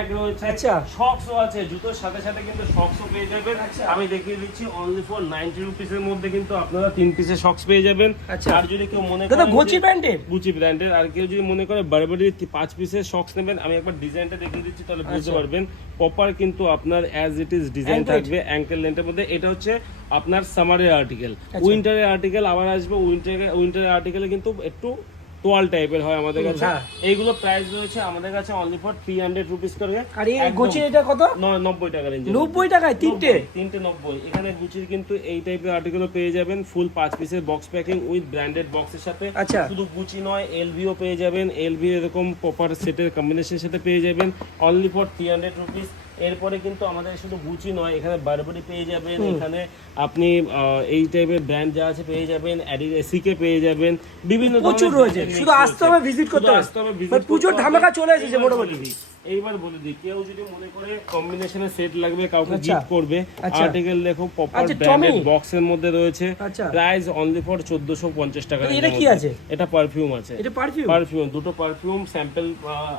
Bag রয়েছে, আচ্ছা শক্সও আছে, জুতোর সাথে সাথে কিন্তু শক্সও পেয়ে যাবেন। আমি দেখিয়ে দিচ্ছি অনলি ফর 90 রুপিসের মধ্যে কিন্তু আপনারা 3 পিসের শক্স পেয়ে যাবেন। আচ্ছা। আর যদি কেউ মনে দাদা করেন গুচি ব্র্যান্ডের, গুচি ব্র্যান্ডের, আর কেউ যদি মনে করে বারবারি 5 পিসের শক্স নেবেন, আমি একবার ডিজাইনটা দেখিয়ে দিচ্ছি তাহলে বুঝতে পারবেন। প্রপার কিন্তু আপনার অ্যাজ ইট ইজ ডিজাইন থাকবে অ্যাঙ্কেল লেন্থের মধ্যে। এটা হচ্ছে আপনার সামারের আর্টিকেল, উইন্টারের আর্টিকেল আবার আসবে। উইন্টারের আর্টিকেলে কিন্তু একটু তোয়াল টাইপের হয় আমাদের কাছে। এইগুলো প্রাইস রয়েছে আমাদের কাছে অনলি ফর 300 রুপিস করে। আর এই গুচি এটা কত? 90 টাকা রেঞ্জ। 90 টাকায় তিনটে 90। এখানে গুচির কিন্তু এই টাইপের আর্টিকেলও পেয়ে যাবেন, ফুল 5 পিসের বক্স প্যাকিং উইথ ব্র্যান্ডেড বক্সের সাথে। আচ্ছা। শুধু গুচি নয়, এলভিও পেয়ে যাবেন, এলভি এরকম প্রপার সেটের কম্বিনেশনের সাথে পেয়ে যাবেন অনলি ফর 300 রুপিস। এরপরে কিন্তু আমাদের শুধু গুচি নয়, এখানে বারবারি পেয়ে যাবেন, এখানে আপনি এই টাইপের ব্র্যান্ড যা আছে পেয়ে যাবেন, এসিকে পেয়ে যাবেন, বিভিন্ন প্রচুর রয়েছে। শুধু আসতে হবে, ভিজিট করতে হবে। পুজোর ধামাকা চলে এসেছে মোটামুটি। এইবার বলে দিই, কেউ যদি মনে করে কম্বিনেশনের সেট লাগবে, কাউকে গিফট করবে, আর্টিকেল দেখো প্রপার ব্র্যান্ডেড বক্সের মধ্যে রয়েছে। প্রাইস অনলি ফর 1450 টাকা। এটা কি আছে? এটা পারফিউম আছে। এটা পারফিউম দুটো পারফিউম স্যাম্পল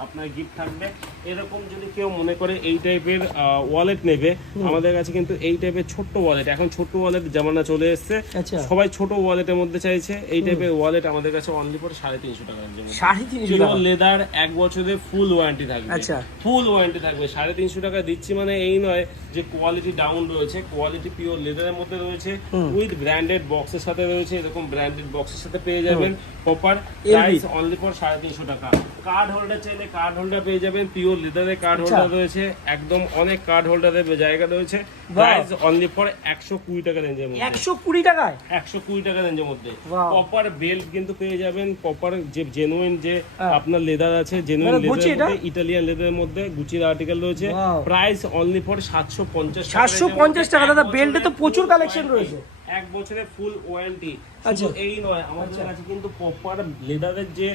আপনার গিফট থাকবে। এরকম যদি কেউ মনে করে এই টাইপের ওয়ালেট নেবে, আমাদের কাছে কিন্তু এই টাইপের ছোট্ট ওয়ালেট, এখন ছোট্ট ওয়ালেট জামানা চলে এসেছে, সবাই ছোট ওয়ালেটের মধ্যে চাইছে। এই টাইপের ওয়ালেট আমাদের কাছে অনলি ফর 350 টাকা। 350 টাকা লেদার, 1 বছরের ফুল ওয়ারেন্টি থাকবে। ফুল ওয়ারেন্টি থাকবে। 350 টাকা দিচ্ছি মানে এই নয় যে কোয়ালিটি ডাউন রয়েছে, কোয়ালিটি পিওর লেদারের মধ্যে রয়েছে, উইথ ব্র্যান্ডেড বক্সের সাথে রয়েছে। এরকম ব্র্যান্ডেড বক্সের সাথে পেয়ে যাবেন। প্রপার প্রাইস অনলি ফর 350 টাকা। কার্ড হোল্ডার চাইলে কার্ড হোল্ডার পেয়ে যাবেন, পিওর লেদারের কার্ড হোল্ডার রয়েছে, একদম অনেক কার্ড হোল্ডারের জায়গা রয়েছে। প্রাইস অনলি ফর 120 টাকা রেঞ্জের মধ্যে। 120 টাকায় 120 টাকা রেঞ্জের মধ্যে। প্রপার বেল্ট কিন্তু পেয়ে যাবেন, প্রপার যে জেনুইন যে আপনার লেদার আছে, জেনুইন লেদার, ইতালিয়ান লেদারের মধ্যে গুচির আর্টিকেল রয়েছে। প্রাইস অনলি ফর 750 টাকা। দাদা বেল্টে তো প্রচুর কালেকশন রয়েছে। 1 বছরের ফুল ওয়ারেন্টি। শুধু এই নয়, আমাদের কাছে কিন্তু প্রপার লেদারের যে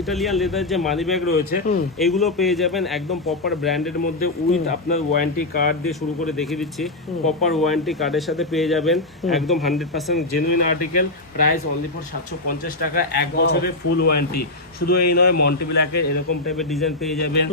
ইতালিয়ান লেদার যে মানি ব্যাগ রয়েছে, এগুলো পেয়ে যাবেন একদম প্রপার ব্র্যান্ডের মধ্যে, উইথ আপনার ওয়ারেন্টি কার্ড দিয়ে শুরু করে দেখিয়ে দিচ্ছি। প্রপার ওয়ারেন্টি কার্ডের সাথে পেয়ে যাবেন একদম 100% genuine article. Price only for 750 টাকা। 1 বছরের ফুল ওয়ারেন্টি। শুধু এই নয়, মন্টি ব্ল্যাকের এরকম টাইপের ডিজাইন পেয়ে যাবেন।